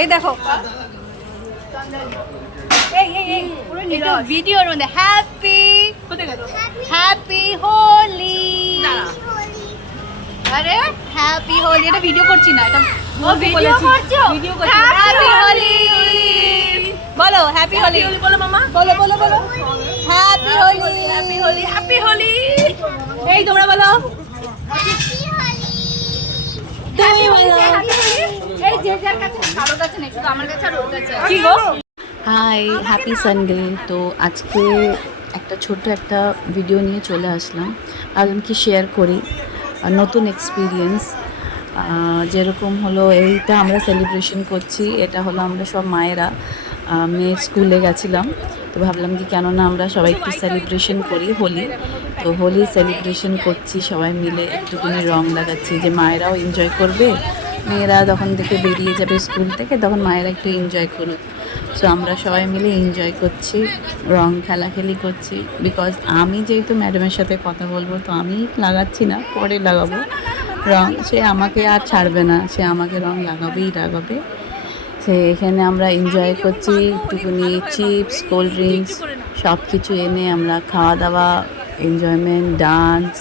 এই দেখো এটা ভিডিওর মধ্যে হ্যাপি হ্যাপি হোলি। আরে হ্যাপি হোলি, এটা ভিডিও করছি না, এটা ভিডিও করছো, ভিডিও করছি। হ্যাপি হোলি বলো, হ্যাপি হোলি বলো মামা, বলো বলো বলো happy Holi, happy Holi, happy Holi. এই তোমরা বলো হ্যাপি হোলি, হ্যাপি হোলি। এই যে যার কাছে, কারোর কাছে নেই, শুধু আমার কাছে আর ওর কাছে। কি গো? High, happy Sunday. তো আজকে একটা ছোট্ট একটা ভিডিও নিয়ে চলে আসলাম, ভাবলাম কি শেয়ার করি নতুন এক্সপিরিয়েন্স। যেরকম হলো এইটা আমরা সেলিব্রেশন করছি, এটা হলো আমরা সব মায়েরা মেয়ের স্কুলে গেছিলাম, তো ভাবলাম কি কেন না আমরা সবাই একটু সেলিব্রেশন করি হোলি। তো হোলি সেলিব্রেশন করছি সবাই মিলে, একটুখানি রং লাগাচ্ছি যে মায়েরাও এনজয় করবে, মেয়েরা যখন থেকে বেরিয়ে যাবে স্কুল থেকে তখন মায়েরা একটু এনজয় করুক। সো আমরা সবাই মিলে এনজয় করছি, রং খেলাখেলি করছি। বিকজ আমি যেহেতু ম্যাডামের সাথে কথা বলবো, তো আমি লাগাচ্ছি না, পরে লাগাবো রং। সে আমাকে আর ছাড়বে না, সে আমাকে রং লাগাবেই লাগাবে। সে এখানে আমরা এনজয় করছি, একটুখানি চিপস, কোল্ড ড্রিঙ্কস সব কিছু এনে আমরা খাওয়া দাওয়া, এনজয়মেন্ট, ডান্স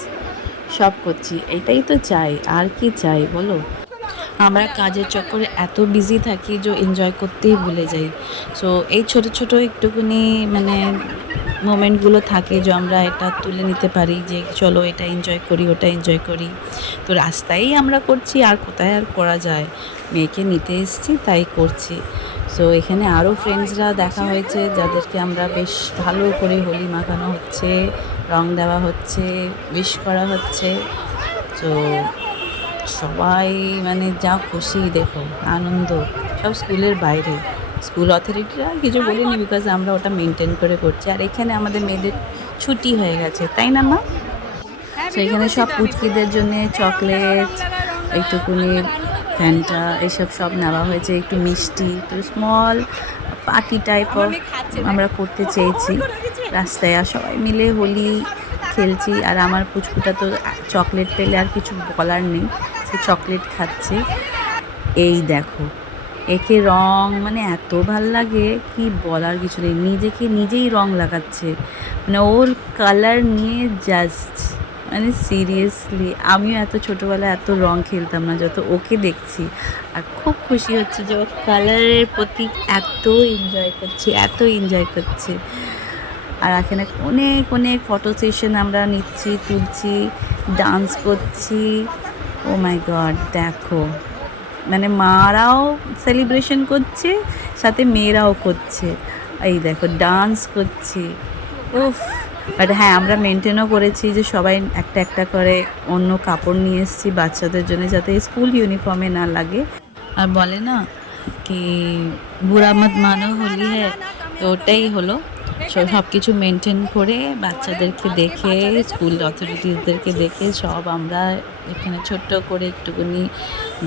সব করছি। এটাই তো চাই, আর কি চাই বলো? আমরা কাজের চক্করে এত বিজি থাকি যে এনজয় করতেই ভুলে যাই। সো এই ছোট ছোট একটুখানি মানে মোমেন্টগুলো থাকে যে আমরা এটা তুলে নিতে পারি যে চলো এটা এনজয় করি, ওটা এনজয় করি। তো রাস্তায় আমরা করছি, আর কোথায় আর করা যায়, মেয়েকে নিতে এসেছি তাই করছি। সো এখানে আরও ফ্রেন্ডসরা দেখা হয়েছে যাদেরকে আমরা বেশ ভালো করে হোলি মাখানো হচ্ছে, রং দেওয়া হচ্ছে, উইশ করা হচ্ছে। তো সবাই মানে যা খুশি, দেখো আনন্দ, সব স্কুলের বাইরে। স্কুল অথরিটিরা কিছু বলিনি, বিকজ আমরা ওটা মেনটেন করে করছি। আর এখানে আমাদের মেয়েদের ছুটি হয়ে গেছে, তাই না মা? তো এখানে সব পুচকিদের জন্য চকলেট, একটুকুনি ফ্যান্টা, এইসব সব নেওয়া হয়েছে, একটু মিষ্টি, একটু স্মল পার্টি টাইপ অফ আমরা করতে চেয়েছি রাস্তায়। আর সবাই মিলে হোলি খেলছি। আর আমার পুচকুটা তো চকলেট পেলে আর কিছু বলার নেই, সে চকলেট খাচ্ছে। এই দেখো, একে রং মানে এত ভাল লাগে কি বলার কিছু নেই, নিজেকে নিজেই রং লাগাচ্ছে, মানে ওর কালার নিয়ে জাস্ট মানে সিরিয়াসলি আমিও এত ছোটোবেলায় এত রং খেলতাম না যত ওকে দেখছি। আর খুব খুশি হচ্ছে যে ওর কালারের প্রতি এত এনজয় করছে, এত এনজয় করছে। আর এখানে অনেক অনেক ফটো সেশন আমরা নিচ্ছি, তুলছি, ডান্স করছি। ও মাই গড, দেখো মানে মারাও সেলিব্রেশন করছে, সাথে মেয়েরাও করছে। এই দেখো ডান্স করছি, উফ। বাট হ্যাঁ, আমরা মেনটেনও করেছি যে সবাই একটা একটা করে অন্য কাপড় নিয়ে এসেছি বাচ্চাদের জন্য, যাতে স্কুল ইউনিফর্মে না লাগে। আর বলে না কি বুড়া মত মানো হোলি হ্যাঁ, তো ওটাই হলো। সব কিছু মেনটেন করে বাচ্চাদেরকে দেখে, স্কুল অথরিটিসদেরকে দেখে সব আমরা এখানে ছোট্ট করে একটুখানি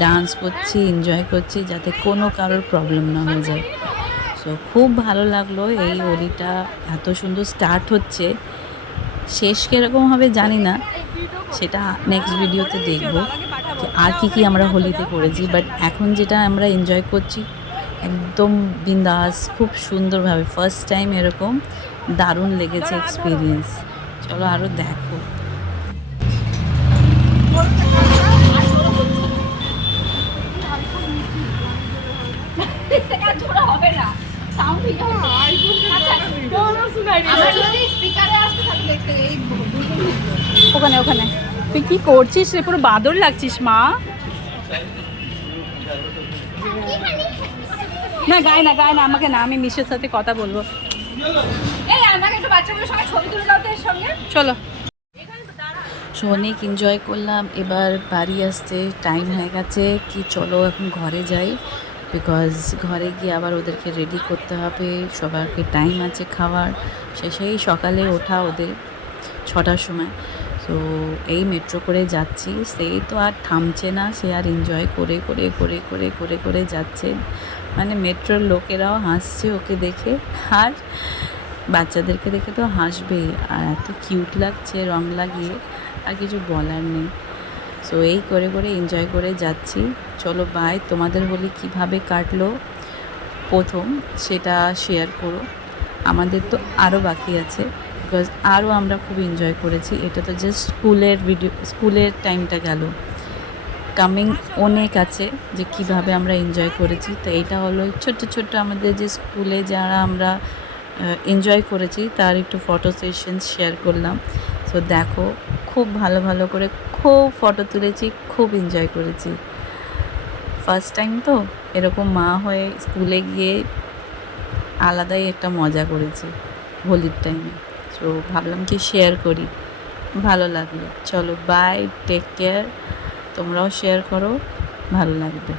ডান্স করছি, এনজয় করছি, যাতে কোনো কারোর প্রবলেম না হয়ে যায়। সো খুব ভালো লাগলো এই হোলিটা, এত সুন্দর স্টার্ট হচ্ছে। শেষ কীরকম হবে জানি না, সেটা নেক্সট ভিডিওতে দেখবো আর কি আমরা হোলিতে করেছি। বাট এখন যেটা আমরা এনজয় করছি একদম বিন্দাস, খুব সুন্দরভাবে, ফার্স্ট টাইম এরকম দারুণ লেগেছে এক্সপিরিয়েন্স। চলো আরও দেখো। ওখানে ওখানে তুই কি করছিস রে, পুরো বাদর লাগছিস মা। না গায় না, গায় না, আমাকে না, আমি মিশের সাথে কথা বলবো। চলো। সো অনেক এনজয় করলাম, এবার বাড়ি আসতে টাইম হয়ে গেছে, কি চলো এখন ঘরে যাই, বিকজ ঘরে গিয়ে আবার ওদেরকে রেডি করতে হবে, সবাইকে টাইম আছে খাওয়ার। সেই সকালে ওঠা ওদের 6টার সময়। তো এই মেট্রো করে যাচ্ছি, সেই তো আর থামছে না, সে আর এনজয় করে করে করে করে করে করে যাচ্ছে। মানে মেট্রোর লোকেরাও হাসছে ওকে দেখে, আর বাচ্চাদেরকে দেখে তো হাসবেই। আর এত কিউট লাগছে রং লাগিয়ে, আর কিছু বলার নেই। সো এই করে করে এনজয় করে যাচ্ছি। চলো বাই, তোমাদের হোলি কীভাবে কাটলো প্রথম সেটা শেয়ার করো। আমাদের তো আরও বাকি আছে, বিকজ আরও আমরা খুব এনজয় করেছি। এটা তো জাস্ট স্কুলের ভিডিও, স্কুলের টাইমটা গেল, কামিং অনেক আছে যে কিভাবে আমরা এনজয় করেছি। তো এটা হলো ছোট্ট ছোট্ট আমাদের যে স্কুলে যারা আমরা এনজয় করেছি তার একটু ফটো সেশন শেয়ার করলাম। সো দেখো, খুব ভালো ভালো করে খুব ফটো তুলেছি, খুব এনজয় করেছি। ফার্স্ট টাইম তো এরকম মা হয়ে স্কুলে গিয়ে আলাদাই একটা মজা করেছি হোলির টাইমে। সো ভাবলাম কি শেয়ার করি, ভালো লাগলো। চলো বাই, টেক কেয়ার। তোমরাও শেয়ার করো, ভালো লাগবে।